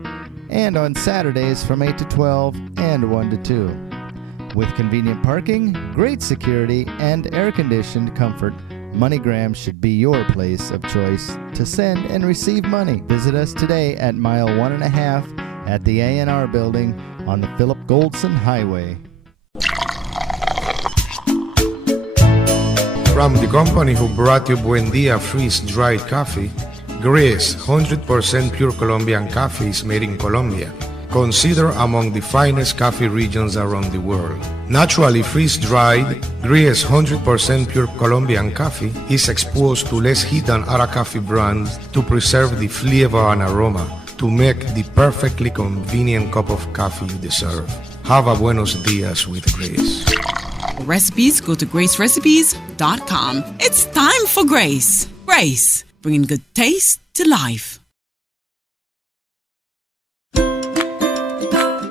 and on Saturdays from 8 to 12 and 1 to 2. With convenient parking, great security, and air-conditioned comfort, MoneyGram should be your place of choice to send and receive money. Visit us today at mile 1.5 at the A&R building on the Philip Goldson Highway. From the company who brought you Buen Dia freeze-dried coffee, Gris 100% pure Colombian coffee is made in Colombia, considered among the finest coffee regions around the world. Naturally freeze-dried, Gris 100% pure Colombian coffee is exposed to less heat than other coffee brands to preserve the flavor and aroma to make the perfectly convenient cup of coffee you deserve. Have a buenos dias with Grace. For recipes, go to gracerecipes.com. It's time for Grace. Grace, bringing good taste to life.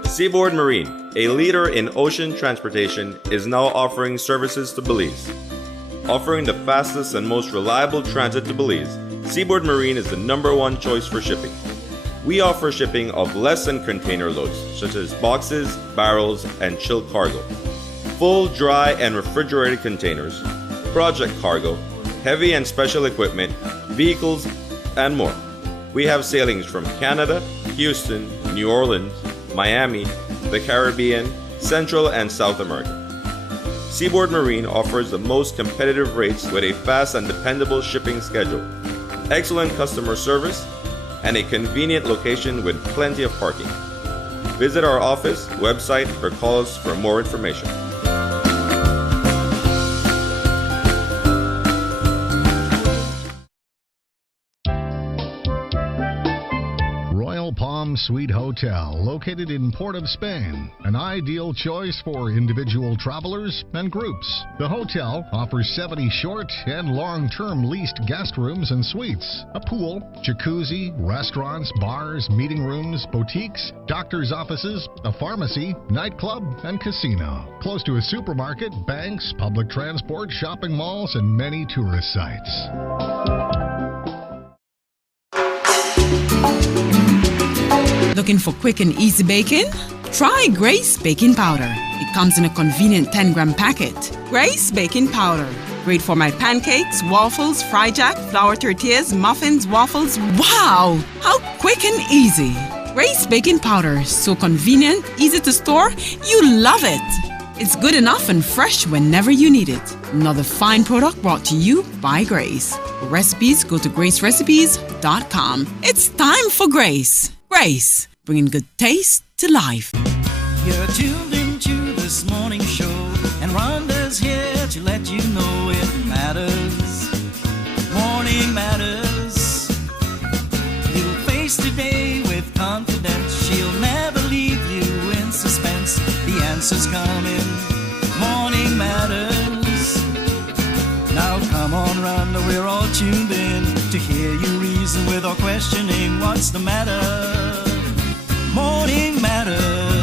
Seaboard Marine, a leader in ocean transportation, is now offering services to Belize. Offering the fastest and most reliable transit to Belize, Seaboard Marine is the #1 choice for shipping. We offer shipping of less than container loads, such as boxes, barrels, and chilled cargo. Full, dry, and refrigerated containers, project cargo, heavy and special equipment, vehicles, and more. We have sailings from Canada, Houston, New Orleans, Miami, the Caribbean, Central and South America. Seaboard Marine offers the most competitive rates with a fast and dependable shipping schedule, excellent customer service, and a convenient location with plenty of parking. Visit our office, website, or call us for more information. Palm Suite Hotel, located in Port of Spain, an ideal choice for individual travelers and groups. The hotel offers 70 short and long-term leased guest rooms and suites, a pool, jacuzzi, restaurants, bars, meeting rooms, boutiques, doctor's offices, a pharmacy, nightclub, and casino. Close to a supermarket, banks, public transport, shopping malls, and many tourist sites. Looking for quick and easy baking? Try Grace Baking Powder. It comes in a convenient 10-gram packet. Grace Baking Powder. Great for my pancakes, waffles, fry jack, flour tortillas, muffins, waffles. Wow! How quick and easy. Grace Baking Powder. So convenient, easy to store. You love it. It's good enough and fresh whenever you need it. Another fine product brought to you by Grace. For recipes, go to gracerecipes.com. It's time for Grace. Grace, bringing good taste to life. You're tuned into this morning show, and Rhonda's here to let you know it matters. Morning matters. You'll face today with confidence. She'll never leave you in suspense. The answer's coming. Morning matters. Now come on, Rhonda, we're all tuned in to hear you reason with or questioning what's the matter. Morning matters.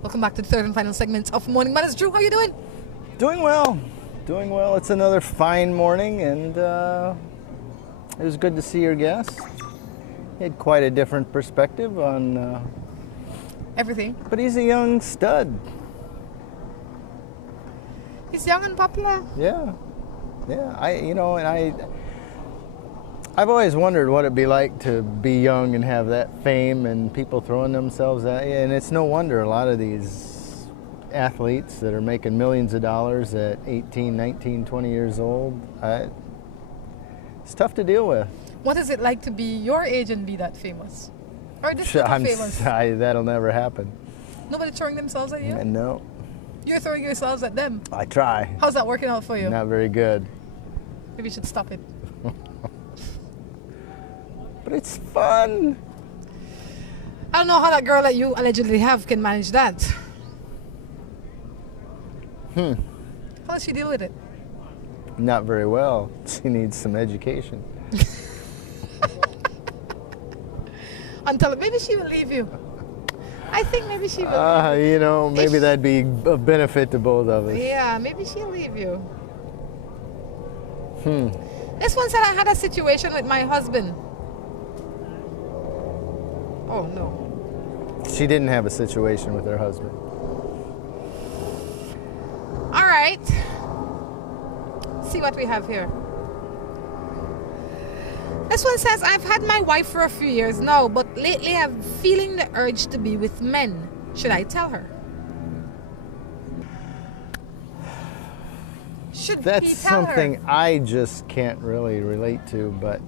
Welcome back to the third and final segment of Morning Matters. Drew, how you doing? Doing well. Doing well. It's another fine morning, and it was good to see your guest. He had quite a different perspective on everything. But he's a young stud. He's young and popular. Yeah. I've always wondered what it'd be like to be young and have that fame and people throwing themselves at you. And it's no wonder a lot of these athletes that are making millions of dollars at 18, 19, 20 years old, it's tough to deal with. What is it like to be your age and be that famous? Or this famous? That'll never happen. Nobody throwing themselves at you? No. You're throwing yourselves at them? I try. How's that working out for you? Not very good. Maybe you should stop it. But it's fun. I don't know how that girl that you allegedly have can manage that. How does she deal with it? Not very well. She needs some education. Until maybe she will leave you. I think maybe she will. Maybe that'd be a benefit to both of us. Yeah, maybe she'll leave you. This one said I had a situation with my husband. Oh, no. She didn't have a situation with her husband. All right. See what we have here. This one says, I've had my wife for a few years now, but lately I'm feeling the urge to be with men. Should I tell her? Should That's he tell something her? I just can't really relate to, but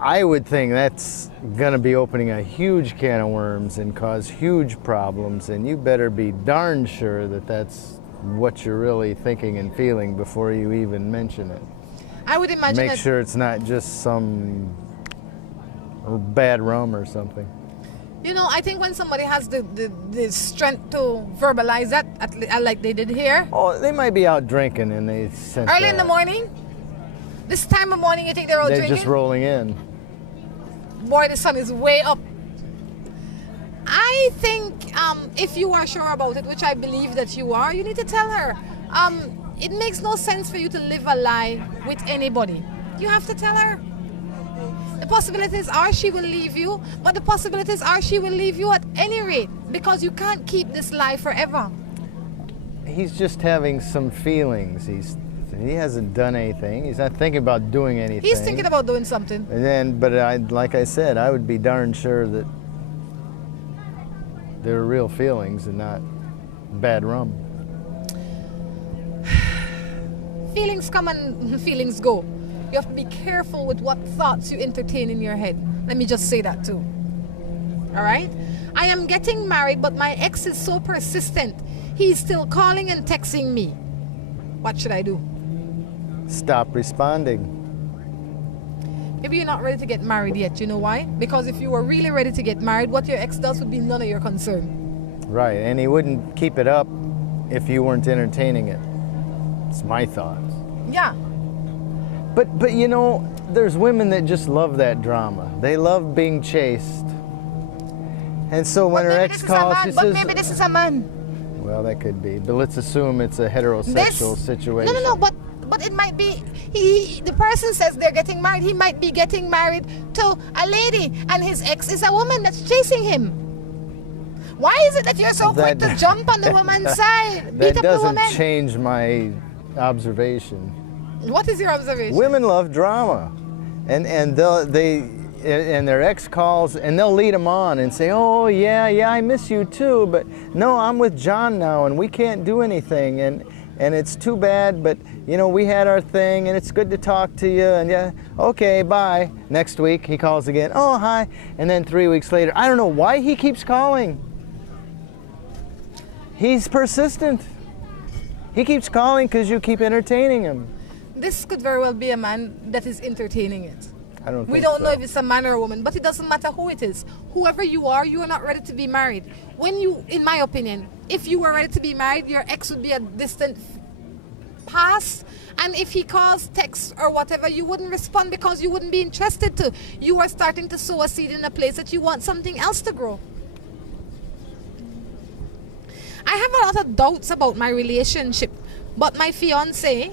I would think that's going to be opening a huge can of worms and cause huge problems, and you better be darn sure that that's what you're really thinking and feeling before you even mention it. I would imagine Make sure it's not just some bad rum or something. You know, I think when somebody has the strength to verbalize that, like they did here. Oh, they might be out drinking and they sent Early in the morning? This time of morning, you think they're out They're drinking? just rolling in. Boy, the sun is way up. I think if you are sure about it, which I believe that you are, you need to tell her. It makes no sense for you to live a lie with anybody. You have to tell her. The possibilities are she will leave you, but the possibilities are she will leave you at any rate, because you can't keep this lie forever. He's just having some feelings. He hasn't done anything. He's not thinking about doing anything. He's thinking about doing something. And then, but like I said, I would be darn sure that they're real feelings and not bad rum. Feelings come and feelings go. You have to be careful with what thoughts you entertain in your head. Let me just say that too. All right? I am getting married, but my ex is so persistent. He's still calling and texting me. What should I do? Stop responding. Maybe you're not ready to get married yet. You know why? Because if you were really ready to get married, what your ex does would be none of your concern. Right, and he wouldn't keep it up if you weren't entertaining it. It's my thoughts. Yeah. But you know, there's women that just love that drama. They love being chased. And so when her ex calls, she says... But maybe this is a man. Well, that could be. But let's assume it's a heterosexual situation. No, but it might be... the person says they're getting married. He might be getting married to a lady, and his ex is a woman that's chasing him. Why is it that you're so quick to jump on the woman's side? Beat up the woman? That doesn't change my observation. What is your observation? Women love drama, and their ex calls and they'll lead them on and say, "Oh yeah, I miss you too, but no, I'm with John now and we can't do anything, and it's too bad, but you know we had our thing and it's good to talk to you, and yeah, okay, bye." Next week he calls again, "Oh hi," and then 3 weeks later, I don't know why he keeps calling. He's persistent. He keeps calling because you keep entertaining him. This could very well be a man that is entertaining it. I don't think We don't so. know if it's a man or a woman, but it doesn't matter who it is. Whoever you are not ready to be married. When you, in my opinion, if you were ready to be married, your ex would be a distant past. And if he calls, texts, or whatever, you wouldn't respond because you wouldn't be interested to. You are starting to sow a seed in a place that you want something else to grow. I have a lot of doubts about my relationship, but my fiance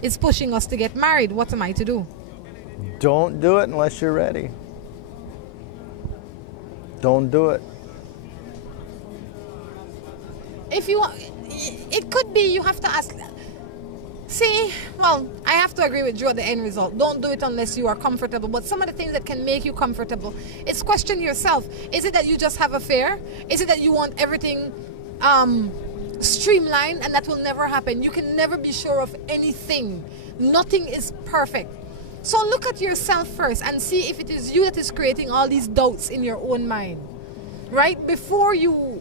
is pushing us to get married. What am I to do? Don't do it unless you're ready. Don't do it. If you, it could be you have to ask. See, well, I have to agree with you at the end result. Don't do it unless you are comfortable. But some of the things that can make you comfortable, it's question yourself. Is it that you just have a fear? Is it that you want everything streamlined, and that will never happen? You can never be sure of anything. Nothing is perfect. So look at yourself first and see if it is you that is creating all these doubts in your own mind, right? Before you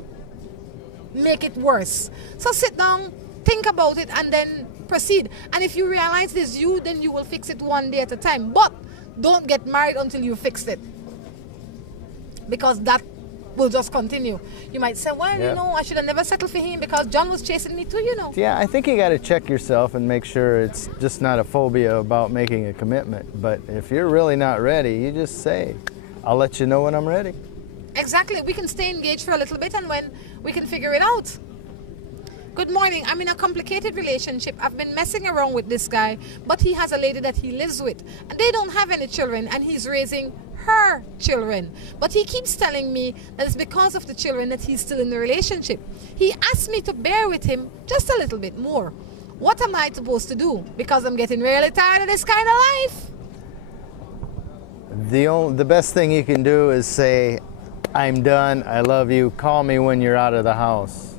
make it worse. So sit down, think about it, and then proceed. And if you realize it is you, then you will fix it one day at a time. But don't get married until you fixed it, because that will just continue. You might say, well, you know, I should have never settled for him because John was chasing me too, you know. Yeah, I think you got to check yourself and make sure it's just not a phobia about making a commitment. But if you're really not ready, you just say, I'll let you know when I'm ready. Exactly. We can stay engaged for a little bit, and when we can figure it out. Good morning. I'm in a complicated relationship. I've been messing around with this guy, but he has a lady that he lives with, and they don't have any children, and he's raising her children. But he keeps telling me that it's because of the children that he's still in the relationship. He asked me to bear with him just a little bit more. What am I supposed to do? Because I'm getting really tired of this kind of life. The best thing you can do is say, I'm done. I love you. Call me when you're out of the house.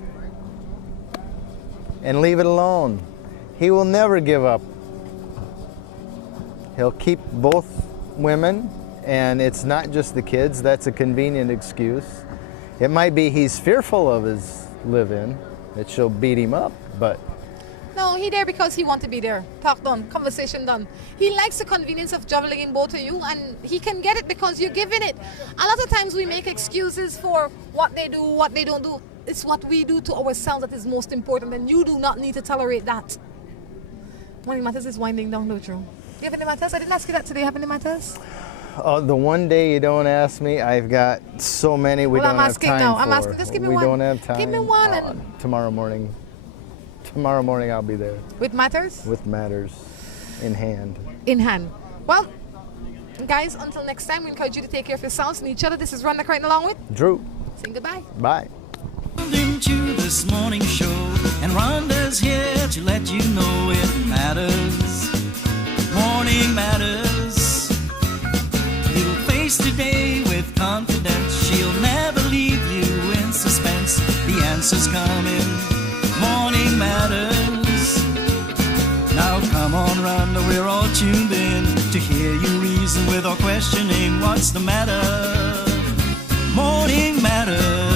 And leave it alone. He will never give up. He'll keep both women, and it's not just the kids. That's a convenient excuse. It might be he's fearful of his live-in, that she'll beat him up, but... No, he there because he want to be there. Talk done, conversation done. He likes the convenience of juggling both of you, and he can get it because you're giving it. A lot of times we make excuses for what they do, what they don't do. It's what we do to ourselves that is most important, and you do not need to tolerate that. Morning Matters is winding down, don't you? Do you have any matters? I didn't ask you that today. Have any matters? The one day you don't ask me, I've got so many we don't have time now. for. I'm asking. Just give me one. We don't have time. Give me one. And tomorrow morning. Tomorrow morning I'll be there. With matters? With matters in hand. In hand. Well, guys, until next time, we encourage you to take care of yourselves and each other. This is Rhonda Crichton along with Drew. Saying goodbye. Bye. Into this morning show, and Rhonda's here to let you know it matters. Morning matters. You'll face today with confidence. She'll never leave you in suspense. The answer's coming. Morning matters. Now come on, Rhonda, we're all tuned in to hear you reason without questioning what's the matter. Morning matters.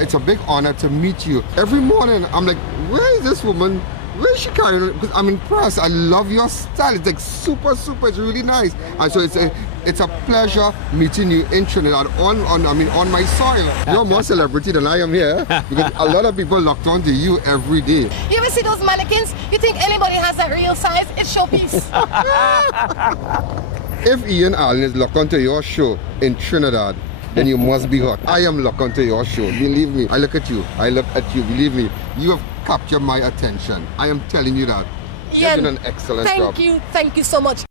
It's a big honor to meet you. Every morning, I'm like, where is this woman? Where is she carrying on? Because I'm impressed. I love your style. It's like super, it's really nice. And so it's a pleasure meeting you in Trinidad on my soil. You're more celebrity than I am here because a lot of people locked onto you every day. You ever see those mannequins? You think anybody has a real size? It's showpiece. If Ian Allen is locked onto your show in Trinidad, then you must be hot. I am locked onto your show. Believe me. I look at you. Believe me. You have captured my attention. I am telling you that. You've done an excellent job. Thank you so much.